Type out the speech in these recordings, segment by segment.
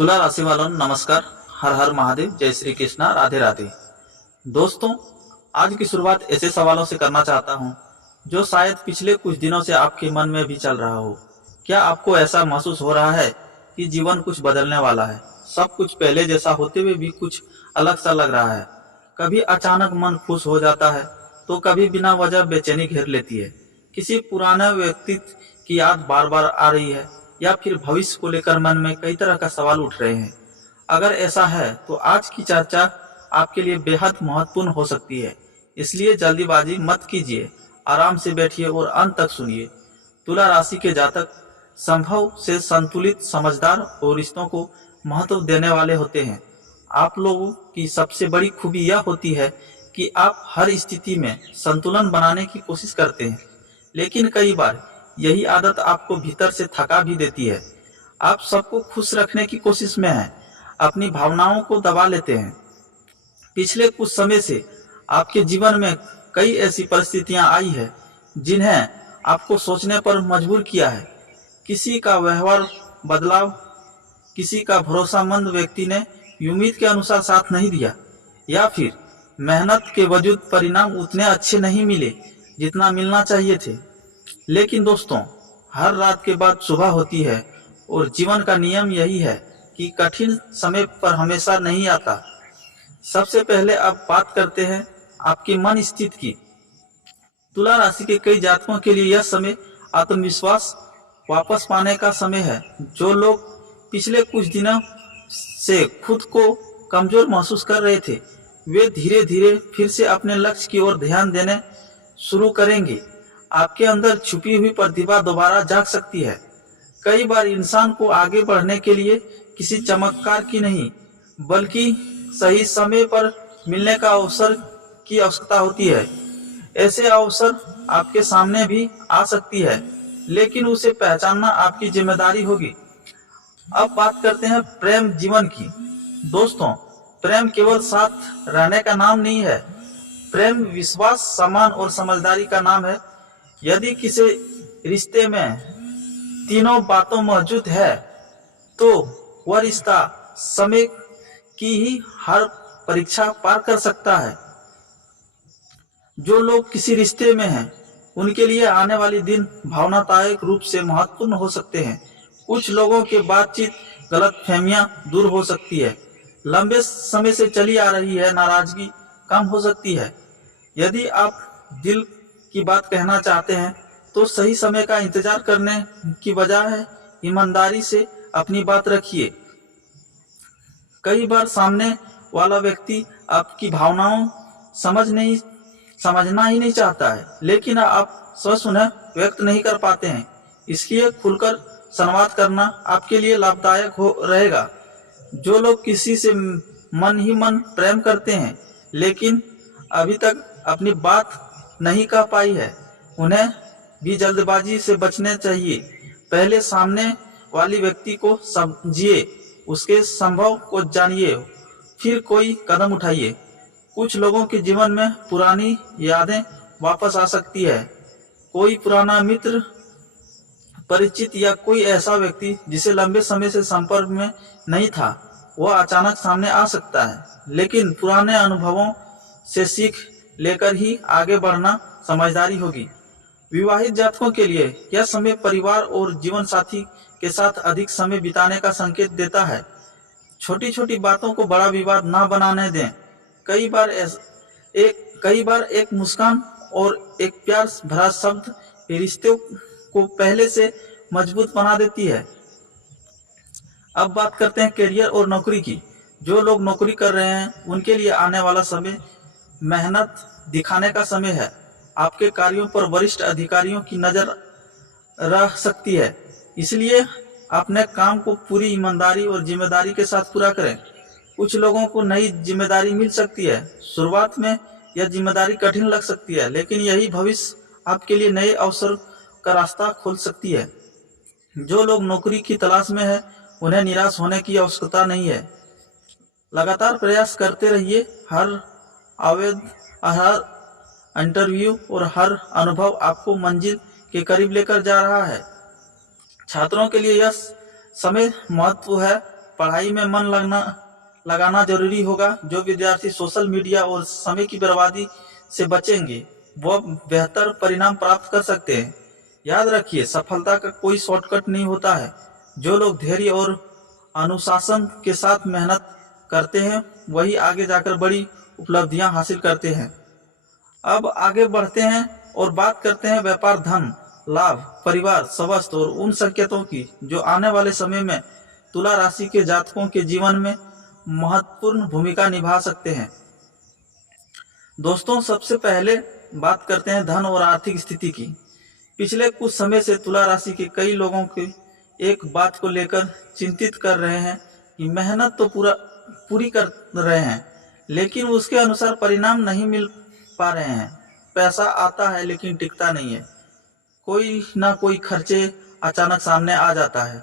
तुला राशि वालों नमस्कार। हर हर महादेव, जय श्री कृष्णा, राधे राधे। दोस्तों, आज की शुरुआत ऐसे सवालों से करना चाहता हूं जो शायद पिछले कुछ दिनों से आपके मन में भी चल रहा हो। क्या आपको ऐसा महसूस हो रहा है कि जीवन कुछ बदलने वाला है? सब कुछ पहले जैसा होते हुए भी कुछ अलग सा लग रहा है। कभी अचानक मन खुश हो जाता है तो कभी बिना वजह बेचैनी घेर लेती है। किसी पुराने व्यक्तित्व की याद बार बार आ रही है या फिर भविष्य को लेकर मन में कई तरह का सवाल उठ रहे हैं। अगर ऐसा है तो आज की चर्चा आपके लिए बेहद महत्वपूर्ण हो सकती है, इसलिए जल्दीबाजी मत कीजिए, आराम से बैठिए और अंत तक सुनिए। तुला राशि के जातक संभव से संतुलित, समझदार और रिश्तों को महत्व देने वाले होते हैं। आप लोगों की सबसे बड़ी खूबी यह होती है कि आप हर स्थिति में संतुलन बनाने की कोशिश करते हैं, लेकिन कई बार यही आदत आपको भीतर से थका भी देती है। आप सबको खुश रखने की कोशिश में हैं, अपनी भावनाओं को दबा लेते हैं। पिछले कुछ समय से आपके जीवन में कई ऐसी परिस्थितियां आई है जिन्हें आपको सोचने पर मजबूर किया है। किसी का व्यवहार बदलाव, किसी का भरोसामंद व्यक्ति ने उम्मीद के अनुसार साथ नहीं दिया, या फिर मेहनत के वजूद परिणाम उतने अच्छे नहीं मिले जितना मिलना चाहिए थे। लेकिन दोस्तों, हर रात के बाद सुबह होती है और जीवन का नियम यही है कि कठिन समय पर हमेशा नहीं आता। सबसे पहले अब बात करते हैं आपकी मन स्थिति की। तुला राशि के कई जातकों के लिए यह समय आत्मविश्वास वापस पाने का समय है। जो लोग पिछले कुछ दिनों से खुद को कमजोर महसूस कर रहे थे, वे धीरे धीरे फिर से अपने लक्ष्य की ओर ध्यान देने शुरू करेंगे। आपके अंदर छुपी हुई प्रतिभा दोबारा जाग सकती है। कई बार इंसान को आगे बढ़ने के लिए किसी चमत्कार की नहीं, बल्कि सही समय पर मिलने का अवसर की आवश्यकता होती है। ऐसे अवसर आपके सामने भी आ सकती है, लेकिन उसे पहचानना आपकी जिम्मेदारी होगी। अब बात करते हैं प्रेम जीवन की। दोस्तों, प्रेम केवल साथ रहने का नाम नहीं है। प्रेम विश्वास, सम्मान और समझदारी का नाम है। यदि किसी रिश्ते में तीनों बातों मौजूद है तो वह रिश्ता समय की ही हर परीक्षा पार कर सकता है। जो लोग किसी रिश्ते में हैं, उनके लिए आने वाले दिन भावनात्मक रूप से महत्वपूर्ण हो सकते हैं। कुछ लोगों के बातचीत गलतफहमियां दूर हो सकती है। लंबे समय से चली आ रही है नाराजगी कम हो सकती है। यदि आप दिल की बात कहना चाहते हैं तो सही समय का इंतजार करने की बजाय ईमानदारी से अपनी बात रखिए। कई बार सामने वाला व्यक्ति आपकी भावनाओं समझना ही नहीं चाहता है, लेकिन आप स्वयं उन्हें व्यक्त नहीं कर पाते हैं। इसलिए खुलकर संवाद करना आपके लिए लाभदायक हो रहेगा। जो लोग किसी से मन ही मन प्रेम करते हैं लेकिन अभी तक अपनी बात नहीं कह पाई है, उन्हें भी जल्दबाजी से बचना चाहिए। पहले सामने वाली व्यक्ति को समझिए, उसके संभव को जानिए, फिर कोई कदम उठाइए। कुछ लोगों के जीवन में पुरानी यादें वापस आ सकती है। कोई पुराना मित्र, परिचित या कोई ऐसा व्यक्ति जिसे लंबे समय से संपर्क में नहीं था, वह अचानक सामने आ सकता है। लेकिन पुराने अनुभवों से सीख लेकर ही आगे बढ़ना समझदारी होगी। विवाहित जातकों के लिए यह समय परिवार और जीवन साथी के साथ अधिक समय बिताने का संकेत देता है। छोटी छोटी बातों को बड़ा विवाद ना बनाने दें। कई बार एक मुस्कान और एक प्यार भरा शब्द रिश्तों को पहले से मजबूत बना देती है। अब बात करते हैं करियर और नौकरी की। जो लोग नौकरी कर रहे हैं, उनके लिए आने वाला समय मेहनत दिखाने का समय है। आपके कार्यों पर वरिष्ठ अधिकारियों की नजर रह सकती है, इसलिए अपने काम को पूरी ईमानदारी और जिम्मेदारी के साथ पूरा करें। कुछ लोगों को नई जिम्मेदारी मिल सकती है। शुरुआत में यह जिम्मेदारी कठिन लग सकती है, लेकिन यही भविष्य आपके लिए नए अवसर का रास्ता खोल सकती है। जो लोग नौकरी की तलाश में है, उन्हें निराश होने की आवश्यकता नहीं है। लगातार प्रयास करते रहिए। हर इंटरव्यू और हर अनुभव आपको मंजिल के करीब लेकर जा रहा है। छात्रों के लिए यह समय महत्व है। पढ़ाई में मन लगाना जरूरी होगा। जो विद्यार्थी सोशल मीडिया और समय की बर्बादी से बचेंगे वह बेहतर परिणाम प्राप्त कर सकते हैं। याद रखिए, सफलता का कोई शॉर्टकट नहीं होता है। जो लोग धैर्य और अनुशासन के साथ मेहनत करते हैं वही आगे जाकर बड़ी उपलब्धियां हासिल करते हैं। अब आगे बढ़ते हैं और बात करते हैं व्यापार, धन, लाभ, परिवार, स्वास्थ्य और उन संकेतों की जो आने वाले समय में तुला राशि के जातकों के जीवन में महत्वपूर्ण भूमिका निभा सकते हैं। दोस्तों, सबसे पहले बात करते हैं धन और आर्थिक स्थिति की। पिछले कुछ समय से तुला राशि के कई लोगों की एक बात को लेकर चिंतित कर रहे हैं कि मेहनत तो पूरी कर रहे हैं लेकिन उसके अनुसार परिणाम नहीं मिल पा रहे हैं। पैसा आता है लेकिन टिकता नहीं है। कोई ना कोई खर्चे अचानक सामने आ जाता है।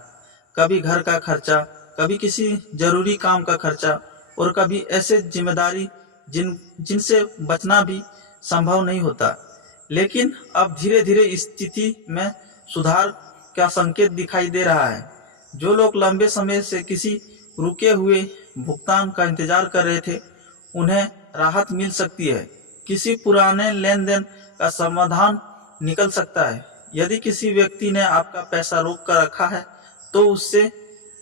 कभी घर का खर्चा, कभी किसी जरूरी काम का खर्चा और कभी ऐसे जिम्मेदारी जिनसे बचना भी संभव नहीं होता। लेकिन अब धीरे धीरे इस स्थिति में सुधार का संकेत दिखाई दे रहा है। जो लोग लंबे समय से किसी रुके हुए भुगतान का इंतजार कर रहे थे उन्हें राहत मिल सकती है। किसी पुराने लेन देन का समाधान निकल सकता है। यदि किसी व्यक्ति ने आपका पैसा रोक कर रखा है तो उससे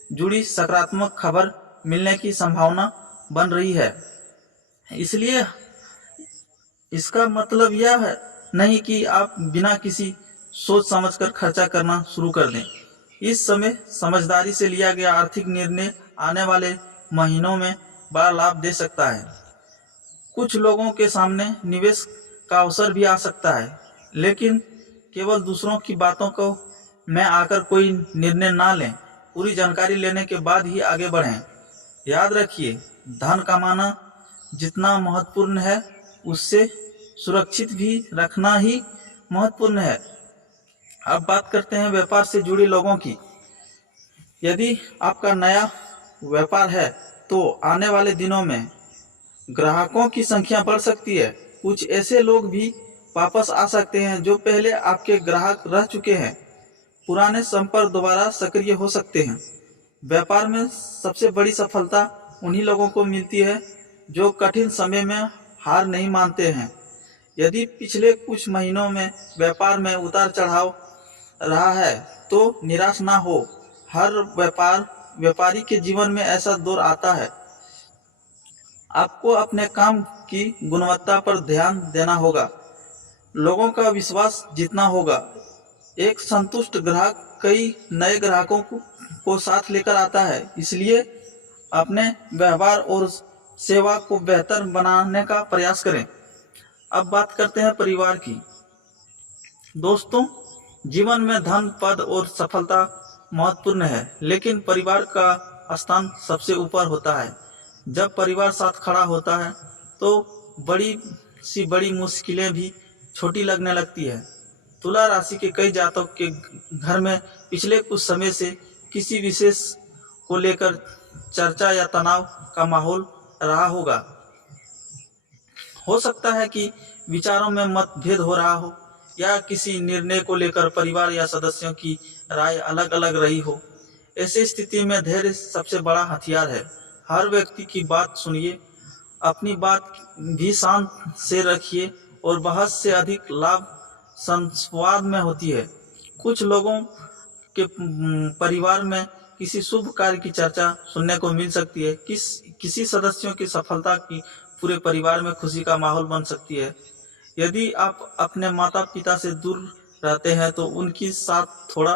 जुड़ी सकारात्मक खबर मिलने की संभावना बन रही है। इसलिए इसका मतलब यह नहीं कि आप बिना किसी सोच समझकर खर्चा करना शुरू कर दें। इस समय समझदारी से लिया गया आर्थिक निर्णय आने वाले महीनों में बड़ा लाभ दे सकता है। कुछ लोगों के सामने निवेश का अवसर भी आ सकता है, लेकिन केवल दूसरों की बातों को में आकर कोई निर्णय ना लें। पूरी जानकारी लेने के बाद ही आगे बढ़ें। याद रखिए, धन कमाना जितना महत्वपूर्ण है उससे सुरक्षित भी रखना ही महत्वपूर्ण है। अब बात करते हैं व्यापार से जुड़े लोगों की। यदि आपका नया व्यापार है तो आने वाले दिनों में ग्राहकों की संख्या बढ़ सकती है। कुछ ऐसे लोग भी वापस आ सकते हैं जो पहले आपके ग्राहक रह चुके हैं। पुराने संपर्क दोबारा सक्रिय हो सकते हैं। व्यापार में सबसे बड़ी सफलता उन्हीं लोगों को मिलती है जो कठिन समय में हार नहीं मानते हैं। यदि पिछले कुछ महीनों में व्यापार में उतार चढ़ाव रहा है तो निराश ना हो। हर व्यापारी के जीवन में ऐसा दौर आता है। आपको अपने काम की गुणवत्ता पर ध्यान देना होगा, लोगों का विश्वास जीतना होगा। एक संतुष्ट ग्राहक कई नए ग्राहकों को साथ लेकर आता है। इसलिए अपने व्यवहार और सेवा को बेहतर बनाने का प्रयास करें। अब बात करते हैं परिवार की। दोस्तों, जीवन में धन, पद और सफलता महत्वपूर्ण है, लेकिन परिवार का स्थान सबसे ऊपर होता है। जब परिवार साथ खड़ा होता है तो बड़ी मुश्किलें भी छोटी लगने लगती है। तुला राशि के कई जातक के घर में पिछले कुछ समय से किसी विशेष को लेकर चर्चा या तनाव का माहौल रहा होगा। हो सकता है कि विचारों में मतभेद हो रहा हो या किसी निर्णय को लेकर परिवार या सदस्यों की राय अलग अलग रही हो। ऐसी स्थिति में धैर्य सबसे बड़ा हथियार है। हर व्यक्ति की बात सुनिए, अपनी बात भी शांत से रखिए और बहस से अधिक लाभ संवाद में होती है। कुछ लोगों के परिवार में किसी शुभ कार्य की चर्चा सुनने को मिल सकती है। किसी सदस्यों की सफलता की पूरे परिवार में खुशी का माहौल बन सकती है। यदि आप अपने माता पिता से दूर रहते हैं तो उनकी साथ थोड़ा